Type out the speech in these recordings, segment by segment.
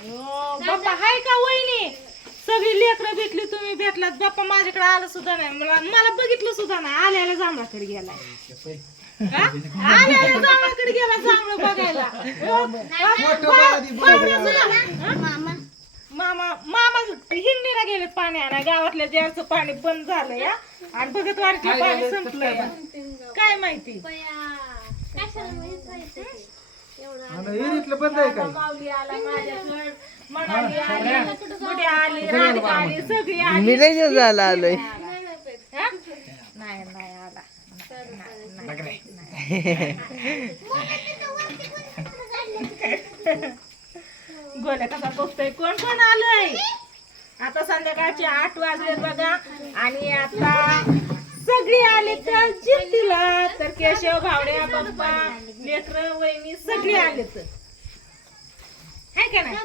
बाप्पा हाय का वहिनी? सगळी लेकरं भेटली, तुम्ही भेटलात. बाप्पा माझ्याकडे आलं सुद्धा नाही, मला बघितलं सुद्धा नाही. आल्याला जांभळाकडे गेलाय. आल्याला जांभळाकडे गेला जांभळ बघायला. मामा मामा हिंडीला गेलेत पाणी आणा. गावातल्या जारचं पाणी बंद झालं या, आणि बघत वाटलं पाणी संपलं. काय माहिती माऊली आला माझ्याकडे, मनाली आली, बुढी आली, राधिका आली, सगळी आली. मी लय दिवस झाला आलोय. नाही नाही आला. गोल्या कसा बघतोय. कोण कोण आलंय? आता संध्याकाळचे 8 वाजले बघा, आणि आता सगळी आले तर जिंतीला. तर केशव, भावड्या, पप्पा, लेकरं, वहिनी सगळी आले तर हाय का नाही?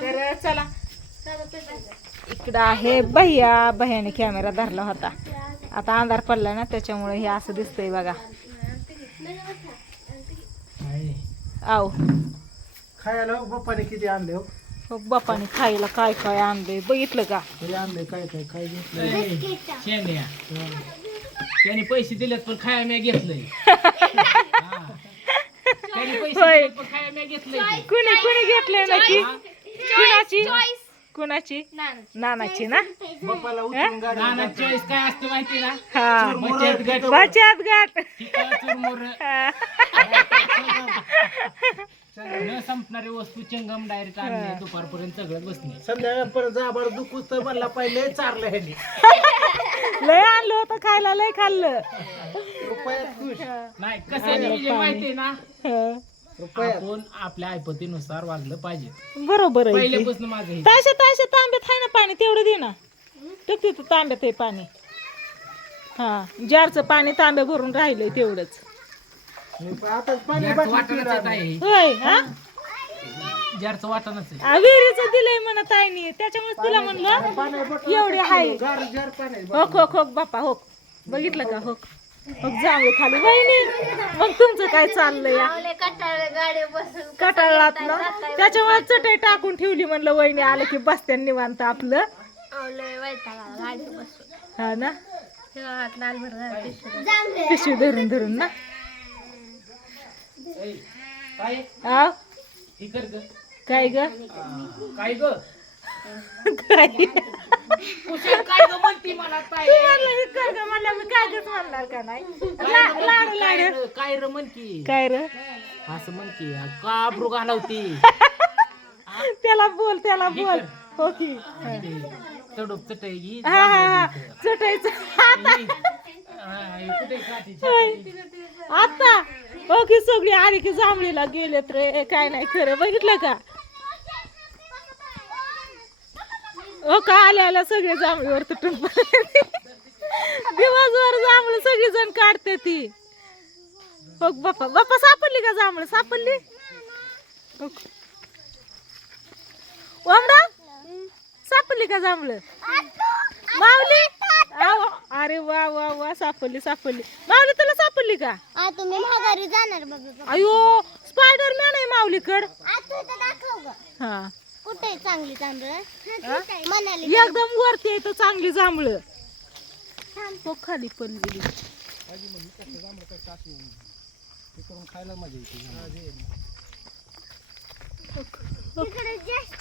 तर चला, इकडं आहे भैया. भैयाने कॅमेरा धरला होता. आता अंधार पडला ना, त्याच्यामुळे हे असं दिसतंय बघा. आव खायला बाप्पाने किती आणले हो? बापाने खायला काय काय आणलंय बघितलं का? तरी आणले काय काय काय घेतलं? शेंड्या त्याने पैसे दिलेत पण खाया मी घेतलंय. त्याने पैसे दिलेत पण खाया मी घेतलंय. कुणी कुणी घेतलंय नक्की? कुणाची? कुणाची? नानाची ना? बाप्पाला उचलून गाडी नाना चॉईस काय असते माहिती ना? हा, बचत गट, बचत गट. चुरमुर, न संपणारी वस्तू चंगम डायरेक्ट आणले. दुपारपर्यंत सगळं बसणे. संध्याकाळपर्यंत जाबार दुखूच तर म्हणला पहिले चारलं ह्यांनी. लय आणलं होतं खायला, लय खाल्लं. रुपयात खुश. नाही कसं माहितीये ना, हं. रुपयात आपण आपल्या ऐपतीनुसार वागलं पाहिजे. बरोबर आहे की. पहिल्यापासून माझं हे. ताशा ताशा तांब्यात आहे ना पाणी, तेवढं दे ना. टाक तिथं तांब्यात आहे पाणी. हा, जारचं पाणी तांब्या भरून राहिलंय तेवढंच. आता पाणी जारचं वाटणच आहे. होय. हा, जारचं वाटणच आहे. विहिरीचं दिलंय म्हणत ताईनी, त्याच्यामुळे तुला म्हणलं एवढे आहे. गार जार पाणी होक होक होक बापा होक. बघितलं का? होक होक जांभळे खाली. वहिनी मग तुमचं काय चाललंय या? कटाळात ना, त्याच्यामुळे चटई टाकून ठेवली. म्हणलं वहिनी आलं की बसत्या निवांत आपलं. हा ना, पिशवी धरून धरून ना. काय आव हे कर ग. काय ग? काय ग? काय कुशल काय ग म्हणती मला? काय तू म्हणलं हे कर ग, म्हणलं मी काय गच म्हणणार का नाही? लाडू लाडू काय र म्हण की? काय र? असं म्हण की का अब्रू घालवती? त्याला बोल, त्याला बोल. हो की. तडूप चटई घे. हा हा हा, चटायचं कुठे काठी? आता. हो की, सगळी आली की जांभळीला गेलेत रे. काय नाही खरं, बघितलं का? हो का, आल्या सगळे जांभळीवर तुटून पडले. दिवसभर जांभळ सगळी जण काढते ती. हो बाप्पा, बाप्पा सापडली का जांभळ? सापडली. ओमडा सापडली का जांभळ? माऊली, अरे वा वा वा, सापडली सापडली. माऊली तुला सापडली का? तुम्ही माघारी जाणार बाबा. अयो, स्पायडरमॅन आहे माऊलीकड. दाखव ग. हा, कुठे चांगली जांभळ म्हणाली. एकदम वरती आहे तर चांगली जांभळ. हो खाली पडलेली. खायला मजा येते.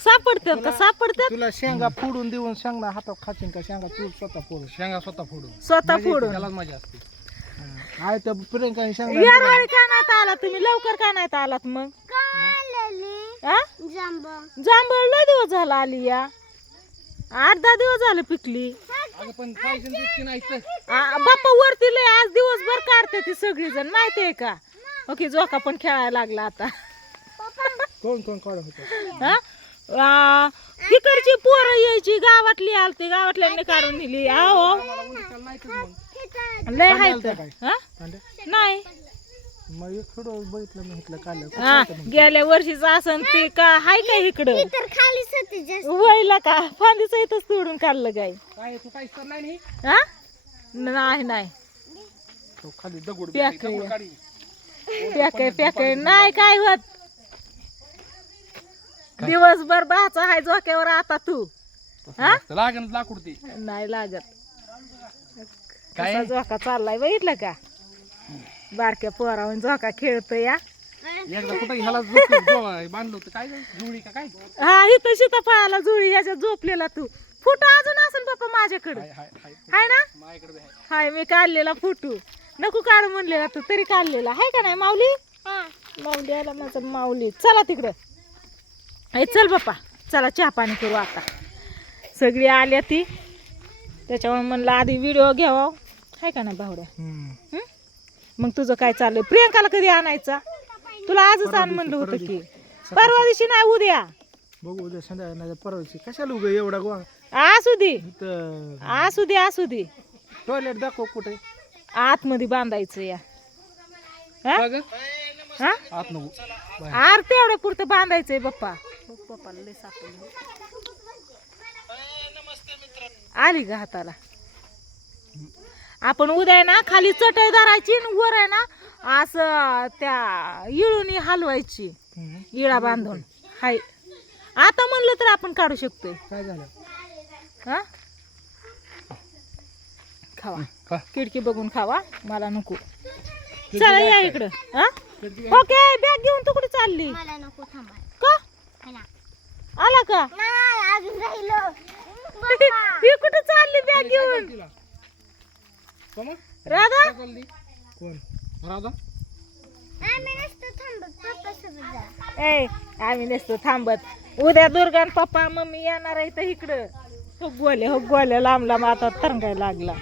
सापडतात का? सापडतात. तुला शेंगा फोडून देऊन शेंगा हातात खाशीन का? शेंगा तू स्वतः फोडून. शेंगा स्वतः फोडून. स्वतः फोडून. त्याला मजा असते. आहे तर प्रियंका शेंगा. यारवाडी का नाही आलात तुम्ही? लवकर का नाही आलात मग? हा? जांभळ लय दिवस झाला आली या. 8-10 दिवस झाले पिकली. अगं पण पाहिजे दिसती नाही तर. बाप्पा वरती लय आज दिवसभर काढते ती सगळी जण, माहितीये का? ओके, जोका पण खेळायला लागला आता. कोण कोण काढत होतं? हा, तिकडची पोरं यायची, गावातली आलती, गावातल्यांनी काढून नेली. आहो लय हाय तर. हा? नाही, मग एक थोडं बघितलं मी इथलं काल. हा, गेल्या वर्षीच असं ते का हाय का इकडं? तर खालीच होती जास्त. वयला का फांदीच इथंच तोडून काढलं काय? काय तू काहीच तर नाही. हा, नाही नाही, तो खाली दगड पॅक नाही काय होत. दिवसभर बाचा हाय झोक्यावर आता तू हा लागण लाकूड ती नाही लागत काय? कसा झोका चाललाय बघितलं का बारक्या पोरावून झोका खेळतो या एकदा कुठं ह्याला बांधलं होतं काय जुळी का काय हा इथं सीताफळाला जुळी ह्याच्यात झोपलेला तू फोटो अजून असेल पप्पा माझ्याकडे हाय ना माझ्याकडे आहे. हाय मी काढलेला फोटो नको काढ म्हणलेला तू तरी काढलेला हाय का नाही माऊली माऊली आला माझा माऊली चला तिकडं आई चल बाप्पा चला चहा पाणी करू आता सगळी आल्या ती त्याच्यामुळे म्हणलं आधी व्हिडिओ घ्यावा हाय का नाही भावड्या हम्म. मग तुझं काय चाललंय प्रियंकाला कधी आणायचा तुला आजच आण म्हणलं होतं की परवा दिवशी नाही उद्या बघू उद्या संध्याकाळी नाही परवाची कशाला उगा एवढा गोवा असू दे इथं असू दे असू दे टॉयलेट दाखव कुठे आतमध्ये बांधायचं या हा? का ग? हा आत नको आर तेवढ्या पुरतं बांधायचंय बाप्पा पप्पाला लय सापडलं आली का हाताला आपण उद्या आहे ना खाली चटई धरायची आणि वर आहे ना असं त्या इळूनी हलवायची इळा बांधून हाय आता म्हणलं तर आपण काढू शकतोय काय झालं हा खावा का खिडकी बघून खावा मला नको चला या इकडं हा ओके बॅग घेऊन तू कुठे चालली मला नको थांबा का है ना आला का नाही अजून राहिलो ही कुठे चालली बॅग घेऊन राधा कोण राधा आम्ही नसतो थांबत पप्पा सोबत जा ए आम्ही नसतो थांबत उद्या दुर्गा आणि पप्पा मम्मी येणार आहे तर इकडं हो गोल्या लांब लांब आता तरंगायला लागला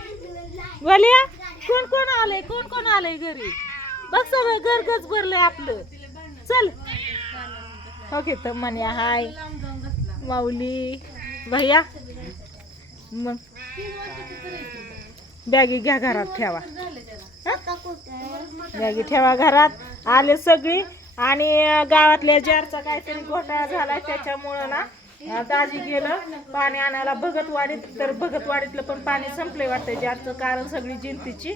गोल्या कोण कोण आलंय घरी बघ सगळं घर गच भरलंय आपलं चल ओके तर म्हण्या हाय माऊली भैया मग बॅगी घ्या घरात ठेवा बॅगी ठेवा घरात आले सगळी आणि गावातल्या जारचा काहीतरी घोटाळा झालाय त्याच्यामुळं ना दाजी गेलं पाणी आणायला भगतवाडीत तर भगतवाडीतलं पण पाणी संपलंय वाटतं जारचं कारण सगळी जिंतीची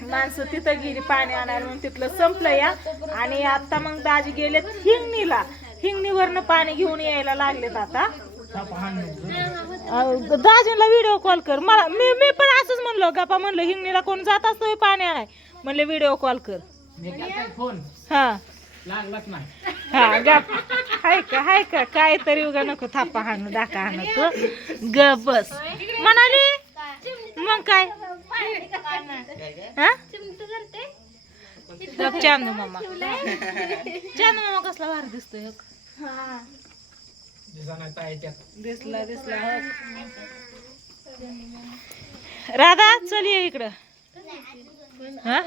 माणसं तिथं गेली पाणी आणायला म्हणून तिथलं संपलं या आणि आता मग दाजी गेलेत हिंगणीवरनं पाणी घेऊन यायला लागलेत आता दाजीला व्हिडिओ कॉल कर मला मी पण असंच म्हणलो गप्पा म्हणलं हिंगणीला कोण जात असतोय पाणी आणाय म्हणले व्हिडिओ कॉल कर फोन हा लागलाच नाही हा गप हाय का काय तरी उगा नको थापा हाणू डाका हाणू तो ग बस म्हणाली मग काय हा गप चांदू मामा कसला भारी दिसतोय दिसला राधा चल ये इकडं हा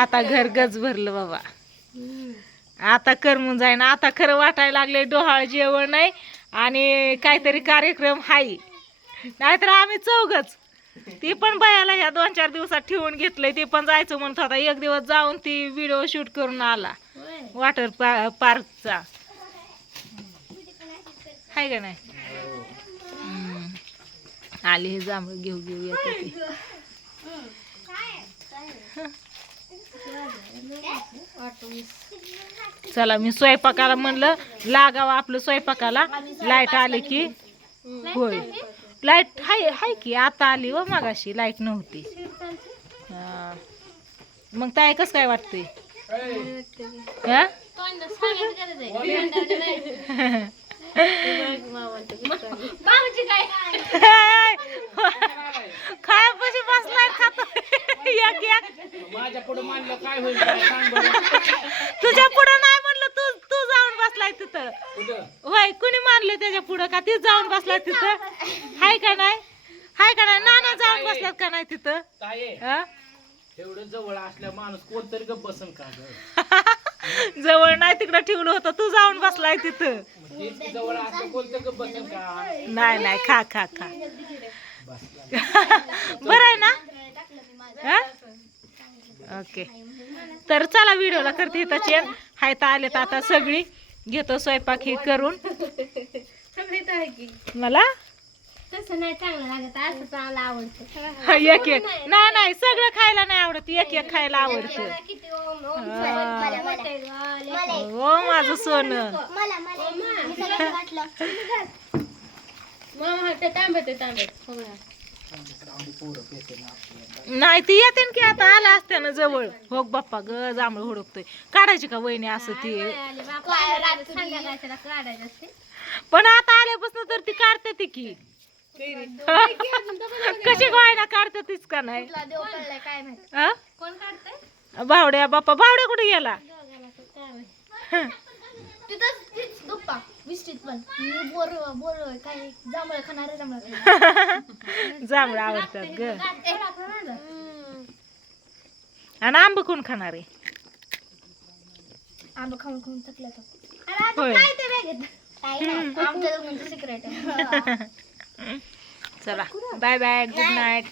आता घर गज भरलं बाबा आता करमून जाईन आता खरं वाटायला लागले डोहाळ जेवण नाही आणि काहीतरी कार्यक्रम हाय नाहीतर आम्ही चौघच ती पण बायाला ह्या 2-4 दिवसात ठेवून घेतलंय ती पण जायचं म्हणत होता एक दिवस जाऊन ती व्हिडिओ शूट करून आला वॉटर पार्कचा हाय का नाही आली हे जांभळं घेऊ येते ती चला मी स्वयंपाकाला म्हणलं लागावं आपलं स्वयंपाकाला लाईट आली की होय लाईट हाय की आता आली व मागाशी लाईट नव्हती मग ताय कसं काय वाटतंय हा काय पशी बसलाय खातो माझ्या पुढे मानलं काय होईल सांग बरं. तुझ्या पुढं नाही म्हणलं तू जाऊन बसलाय तिथं कुठं होय कुणी मानलं त्याच्या पुढं का ती जाऊन बसलाय तिथं हाय का नाही नाना जाऊन बसलात का नाही तिथं काय हा? एवढं जवळ असल्या माणूस कोणतरी गप्प बसन का ग? जवळ नाही तिकडं ठेवलं होतं तू जाऊन बसलाय तिथं तेच की जवळ असलं कोणतरी गप्प बसन का नाही खा बरं आहे ना हा? ओके तर चला व्हिडिओला करते इथं चेन हाय तर आलेत आता सगळी घेतो स्वयंपाक ही करून मला तसं नाही चांगलं लागत असं चांगलं आवडतं हा, एक एक नाही नाही सगळं खायला नाही आवडत एक एक खायला आवडतं किती हो माझं सोनं मला मी सगळं वाटलं मग ते तांबे नाही ती येते की आता आला असते ना जवळ हो बाप्पा ग जांभळ हुडकतोय काढायची का वहिनी असं ती पण आता आल्यापासून तर ती काढते ती की कशी गोयना काढते तीच का नाही देव कळलाय काय माहिती हा? कोण काढतंय भावड्या बाप्पा भावड्या कुठे गेला तिथंच दुप्पा विस्तीत पण मी बोर काय जांभळ खाणार जांभळ जांभळ आवडतात ग आणि आंब कोण खाणार आहे आंबा खाऊन खाऊन थकलं होय. काय ते बॅगेत काय नाही आमच्या दोघांचं सिक्रेट आहे चला बाय बाय गुड नाईट